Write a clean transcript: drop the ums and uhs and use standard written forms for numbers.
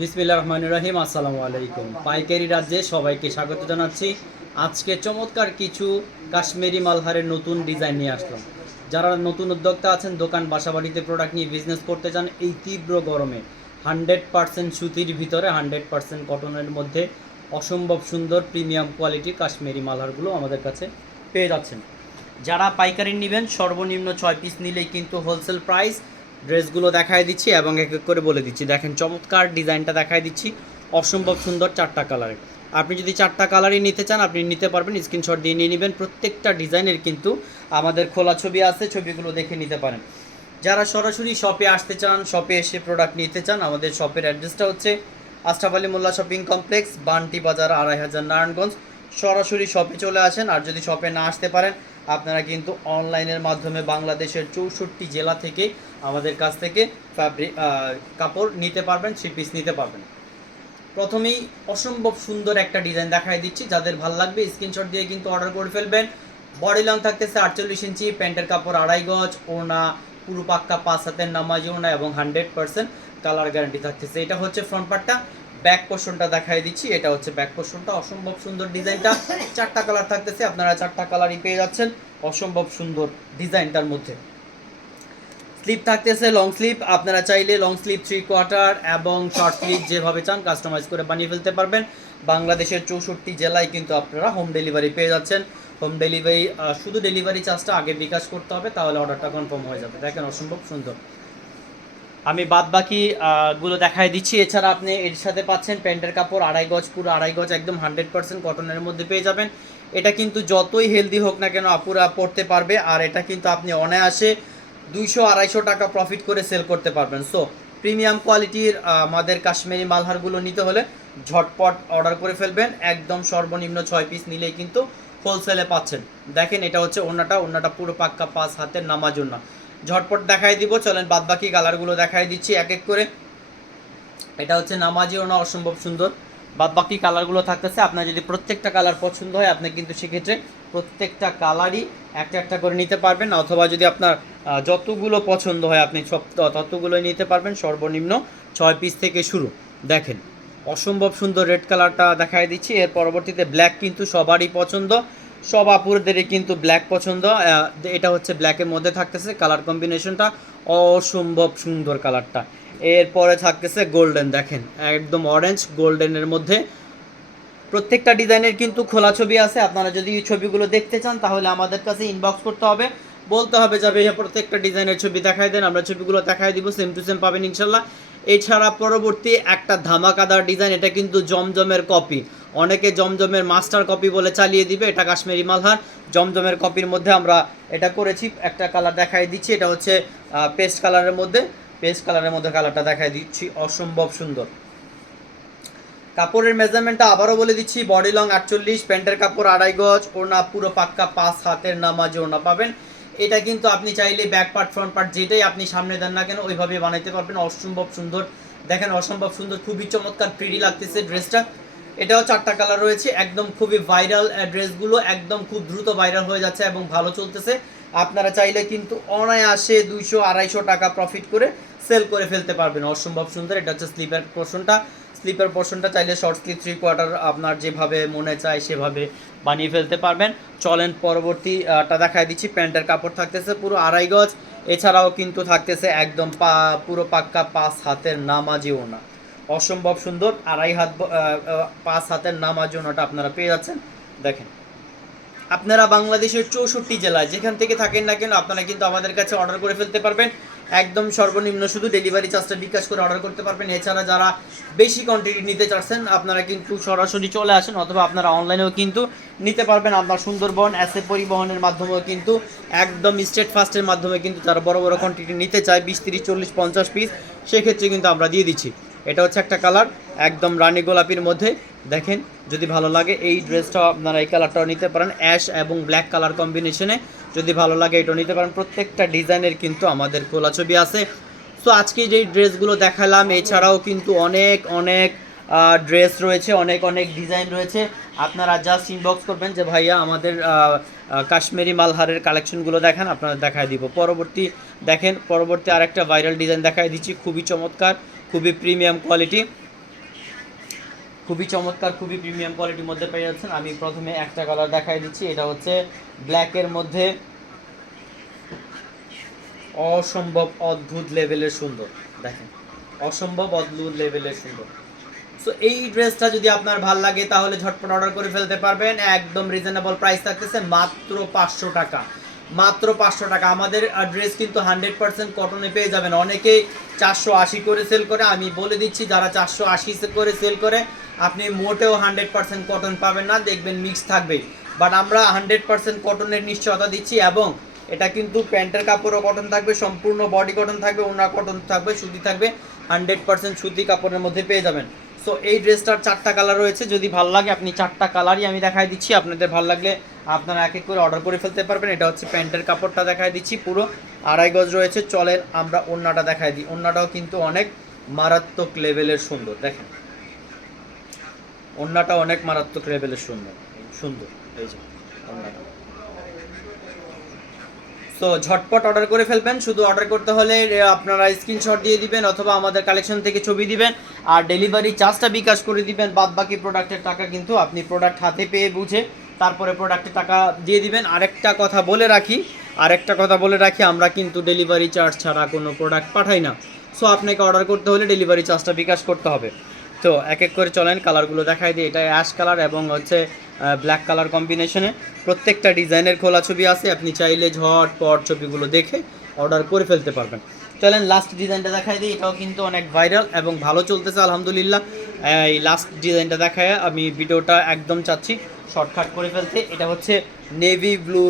বিসমিল্লাহির রহমানির রহিম। আসসালামু আলাইকুম। পাইকারি রাজ্যে সবাইকে স্বাগত জানাচ্ছি। আজকে চমৎকার কিছু কাশ্মীরি মালহারের নতুন ডিজাইন নিয়ে আসলাম। যারা নতুন উদ্যোক্তা আছেন, দোকান বাসাবাড়িতে প্রোডাক্ট নিয়ে বিজনেস করতে চান, এই তীব্র গরমে 100% সুতির ভিতরে 100% কটনের মধ্যে অসম্ভব সুন্দর প্রিমিয়াম কোয়ালিটির কাশ্মীরি মালহারগুলো আমাদের কাছে পেয়ে যাচ্ছেন। যারা পাইকারি নেবেন সর্বনিম্ন 6 পিস নিলেই কিন্তু হোলসেল প্রাইস। ড্রেসগুলো দেখায় দিচ্ছি এবং এক এক করে বলে দিচ্ছি। দেখেন চমৎকার ডিজাইনটা দেখায় দিচ্ছি, অসম্ভব সুন্দর 4টা কালারে। আপনি যদি 4টা কালারই নিতে চান আপনি নিতে পারবেন, স্ক্রিনশট দিয়ে নিয়ে নেবেন। প্রত্যেকটা ডিজাইনের কিন্তু আমাদের খোলা ছবি আছে, ছবিগুলো দেখে নিতে পারেন। যারা সরাসরি শপে আসতে চান, শপে এসে প্রোডাক্ট নিতে চান, আমাদের শপের অ্যাড্রেসটা হচ্ছে আশরাফ আলী মোল্লা শপিং কমপ্লেক্স, বান্টি বাজার, 2500, নারায়ণগঞ্জ। সরাসরি শপে চলে আসেন। আর যদি শপে না আসতে পারেন আপনারা কিন্তু অনলাইনের মাধ্যমে বাংলাদেশের 64 জেলা থেকে আমাদের কাছ থেকে কাপড় নিতে পারবেন, 3 পিস নিতে পারবেন। প্রথমেই অসম্ভব সুন্দর একটা ডিজাইন দেখাই দিচ্ছি, যাদের ভালো লাগবে স্ক্রিনশট দিয়ে কিন্তু অর্ডার করে ফেলবেন। বডি লং থাকতেছে 48 ইঞ্চি, প্যান্টের কাপড় 2.5 গজ, ওড়না পুরো পাক্কা 5 হাতের নামাজি ওড়না এবং 100% কালার গ্যারান্টি থাকতেছে। এটা হচ্ছে ফ্রন্ট পার্টটা। ব্যাক পোর্শনটা দেখাই দিচ্ছি, এটা হচ্ছে ব্যাক পোর্শনটা। অসম্ভব সুন্দর ডিজাইনটা, 4টা কালার থাকতেছে, আপনারা 4টা কালারই পেয়ে যাচ্ছেন অসম্ভব সুন্দর ডিজাইনটার মধ্যে। স্লিপ থাকতেছে লং স্লিপ, আপনারা চাইলে লং স্লিপ 3/4 এবং শর্ট স্লিপ যেভাবে চান কাস্টমাইজ করে বানিয়ে ফেলতে পারবেন। বাংলাদেশের 64 জেলায় কিন্তু আপনারা হোম ডেলিভারি পেয়ে যাচ্ছেন। হোম ডেলিভারি, শুধু ডেলিভারি চার্জটা আগে বিকাশ করতে হবে, তাহলে অর্ডারটা কনফার্ম হয়ে যাবে। দেখেন অসম্ভব সুন্দর। আমি বাদ বাকি গুলো দেখাই দিচ্ছি। এছাড়া আপনি এর সাথে পাচ্ছেন প্যান্টের কাপড় 2.5 গজ, পুরো 2.5 গজ একদম 100% কটনের মধ্যে পেয়ে যাবেন। এটা কিন্তু যতই হেলদি হোক না কেন আপুরা পরতে পারবে, আর এটা কিন্তু আপনি অনায়াসে 200-250 টাকা প্রফিট করে সেল করতে পারবেন। সো প্রিমিয়াম কোয়ালিটির আমাদের কাশ্মীরি মালহারগুলো নিতে হলে ঝটপট অর্ডার করে ফেলবেন। একদম সর্বনিম্ন 6 পিস নিলেই কিন্তু হোলসেলে পাচ্ছেন। দেখেন এটা হচ্ছে ওড়নাটা পুরো পাক্কা 5 হাতের নামাজ ওড়না। ঝটপট দেখাই দিব, চলেন বাদ বাকি কালারগুলো দেখাই দিচ্ছি এক এক করে। এটা হচ্ছে নামাজি ওড়না, অসম্ভব সুন্দর। বাদ বাকি কালারগুলো থাকতেছে, আপনার যদি প্রত্যেকটা কালার পছন্দ হয় আপনি কিন্তু সেক্ষেত্রে প্রত্যেকটা কালারই একটা একটা করে নিতে পারবেন, অথবা যদি আপনার যতগুলো পছন্দ হয় আপনি সব ততগুলোই নিতে পারবেন। সর্বনিম্ন 6 পিস থেকে শুরু। দেখেন অসম্ভব সুন্দর রেড কালারটা দেখাই দিচ্ছি। এর পরবর্তীতে ব্ল্যাক কিন্তু সবারই পছন্দ, সব আপুরদেরই কিন্তু ব্ল্যাক পছন্দ। এটা হচ্ছে ব্ল্যাকের মধ্যে থাকতেছে, কালার কম্বিনেশনটা অসম্ভব সুন্দর কালারটা। এরপরে থাকতেছে গোল্ডেন, দেখেন একদম অরেঞ্জ গোল্ডেনের মধ্যে। প্রত্যেকটা ডিজাইনের কিন্তু খোলা ছবি আছে, আপনারা যদি এই ছবিগুলো দেখতে চান তাহলে আমাদের কাছে ইনবক্স করতে হবে, বলতে হবে যে ভাইয়া প্রত্যেকটা ডিজাইনের ছবি দেখাই দেন, আমরা ছবিগুলো দেখাই দিব, সেম টু সেম পাবেন ইনশাল্লাহ। এছাড়া পরবর্তী একটা ধামাকাদার ডিজাইন, এটা কিন্তু জমজমের কপি। অনেকে জমজমের মাস্টার কপি বলে চালিয়ে দিবে, এটা কাশ্মীরি মালহার জমজমের কপির মধ্যে আমরা এটা করেছি। একটা কালার দেখাই দিচ্ছি, এটা হচ্ছে পেস্ট কালারের মধ্যে, কালারটা দেখাই দিচ্ছি, অসম্ভব সুন্দর। কাপড়ের মেজারমেন্টটা আবারও বলে দিচ্ছি, বডি লং 48, প্যান্টের কাপড় 2.5 গজ, ওড়না পুরো পাক্কা 5 হাতের নামাজি ওড়না পাবেন। এটা কিন্তু আপনি চাইলে ব্যাক পার্ট ফ্রন্ট পার্ট যেটাই আপনি সামনে দেন না কেন ওইভাবে বানাইতে পারবেন। অসম্ভব সুন্দর, দেখেন অসম্ভব সুন্দর, খুবই চমৎকার প্রিটি লাগতেছে ড্রেসটা। এটাও 4টা কালার রয়েছে, একদম খুবই ভাইরাল ড্রেসগুলো, একদম খুব দ্রুত ভাইরাল হয়ে যাচ্ছে এবং ভালো চলতেছে। আপনারা চাইলে কিন্তু অনায়াসে 200-250 টাকা প্রফিট করে সেল করে ফেলতে পারবেন। অসম্ভব সুন্দর। এটা হচ্ছে স্লিপের পোর্শনটা চাইলে শর্ট স্লিপ 3/4 আপনার যেভাবে মনে চায় সেভাবে বানিয়ে ফেলতে পারবেন। চলেন পরবর্তীটা দেখায় দিচ্ছি। প্যান্টের কাপড় থাকতেছে পুরো 2.5 গজ, এছাড়াও কিন্তু থাকতেছে একদম পুরো পাক্কা 5 হাতের নামাজি ওড়না, অসম্ভব সুন্দর। 2.5 হাত 5 হাতের নামাজি ওড়নাটা আপনারা পেয়ে যাচ্ছেন। দেখেন আপনারা বাংলাদেশের 64 জেলায় যেখান থেকে থাকেন না কেন আপনারা কিন্তু আমাদের কাছে অর্ডার করে ফেলতে পারবেন। একদম সর্বনিম্ন শুধু ডেলিভারি চার্জটা বিকাশ করে অর্ডার করতে পারবেন। এছাড়া যারা বেশি কোয়ান্টিটি নিতে চাচ্ছেন আপনারা কিন্তু সরাসরি চলে আসেন, অথবা আপনারা অনলাইনেও কিন্তু নিতে পারবেন। আপনার সুন্দরবন এসএ পরিবহনের মাধ্যমেও কিন্তু একদম স্টেট ফাস্টের মাধ্যমে কিন্তু যারা বড় বড় কোয়ান্টিটি নিতে চায় 20, 30, 40, 50 পিস, সেক্ষেত্রে কিন্তু আমরা দিয়ে দিচ্ছি। এটা হচ্ছে একটা কালার একদম রানী গোলাপির মধ্যে। দেখেন যদি ভালো লাগে এই ড্রেসটাও আপনারা এই কালারটাও নিতে পারেন, অ্যাশ এবং ব্ল্যাক কালার কম্বিনেশনে। যদি ভালো লাগে এটাও নিতে পারেন। প্রত্যেকটা ডিজাইনের কিন্তু আমাদের খোলা ছবি আছে। সো আজকে যেই ড্রেসগুলো দেখালাম এছাড়াও কিন্তু অনেক অনেক ড্রেস রয়েছে, অনেক অনেক ডিজাইন রয়েছে। আপনারা জাস্ট ইনবক্স করবেন যে ভাইয়া আমাদের কাশ্মীরি মালহারের কালেকশনগুলো দেখান, আপনারা দেখায় দিব। পরবর্তী আরেকটা ভাইরাল ডিজাইন দেখায় দিচ্ছি, খুবই চমৎকার, খুবই প্রিমিয়াম কোয়ালিটি। খুবই চমৎকার, খুবই প্রিমিয়াম কোয়ালিটির মধ্যে পেয়ে যাচ্ছেন। আমি প্রথমে একটা কালার দেখাই দিচ্ছি, এটা হচ্ছে ব্ল্যাকের মধ্যে অসম্ভব অদ্ভুত লেভেলের সুন্দর, দেখেন অসম্ভব অদ্ভুত লেভেলের সুন্দর। সো এই ড্রেসটা যদি আপনার ভাল লাগে তাহলে ঝটপট অর্ডার করে ফেলতে পারবেন। একদম রিজনেবল প্রাইস থাকতেছে মাত্র 500 টাকা, মাত্র 500 টাকা। আমাদের ড্রেস কিন্তু 100% কটনে পেয়ে যাবেন। অনেকেই 480 করে সেল করে, আমি বলে দিচ্ছি যারা 480 করে সেল করে আপনি মোটেও 100% কটন পাবেন না, দেখবেন মিক্স থাকবে। বাট আমরা 100% কটনের নিশ্চয়তা দিচ্ছি, এবং এটা কিন্তু প্যান্টের কাপড়ও কটন থাকবে, সম্পূর্ণ বডি কটন থাকবে, ওনার কটন থাকবে, সুতি থাকবে, 100% সুতি কাপড়ের মধ্যে পেয়ে যাবেন। সো এই ড্রেসটার 4টা কালার রয়েছে, যদি ভালো লাগে আপনি 4টা কালারই আমি দেখাই দিচ্ছি, আপনাদের ভালো লাগলে আপনারা এক এক করে অর্ডার করে ফেলতে পারবেন। এটা হচ্ছে প্যান্টের কাপড়টা দেখাই দিচ্ছি, পুরো 2.5 গজ রয়েছে। চলেন আমরা ওড়নাটা দেখাই দিই, ওড়নাটাও কিন্তু অনেক মারাত্মক লেভেলের সুন্দর, দেখেন ওড়নাটা অনেক মারাত্মক লেভেলের সুন্দর সুন্দর, এই যে ওড়নাটা। তো ঝটপট অর্ডার করে ফেলবেন। শুধু অর্ডার করতে হলে আপনারা স্ক্রিনশট দিয়ে দিবেন অথবা আমাদের কালেকশন থেকে ছবি দিবেন, আর ডেলিভারি চার্জটা বিকাশ করে দিবেন। বাদ বাকি প্রোডাক্টের টাকা কিন্তু আপনি প্রোডাক্ট হাতে পেয়ে বুঝে তারপরে প্রোডাক্টের টাকা দিয়ে দিবেন। আরেকটা কথা বলে রাখি, আমরা কিন্তু ডেলিভারি চার্জ ছাড়া কোনো প্রোডাক্ট পাঠাই না। সো আপনাকে অর্ডার করতে হলে ডেলিভারি চার্জটা বিকাশ করতে হবে। তো এক এক করে চলেন কালারগুলো দেখাই দিই। এটা অ্যাশ কালার এবং হচ্ছে ব্ল্যাক কালার কম্বিনেশনে, প্রত্যেকটা ডিজাইনের খোলা ছবি আছে, আপনি চাইলে ঝটপট ছবিগুলো দেখে অর্ডার করে ফেলতে পারবেন। চলেন লাস্ট ডিজাইনটা দেখাই দিই, এটাও কিন্তু অনেক ভাইরাল এবং ভালো চলতেছে আলহামদুলিল্লাহ। এই লাস্ট ডিজাইনটা দেখায় আমি ভিডিওটা একদম চাচ্ছি শর্টকাট করে ফেলতে। এটা হচ্ছে নেভি ব্লুর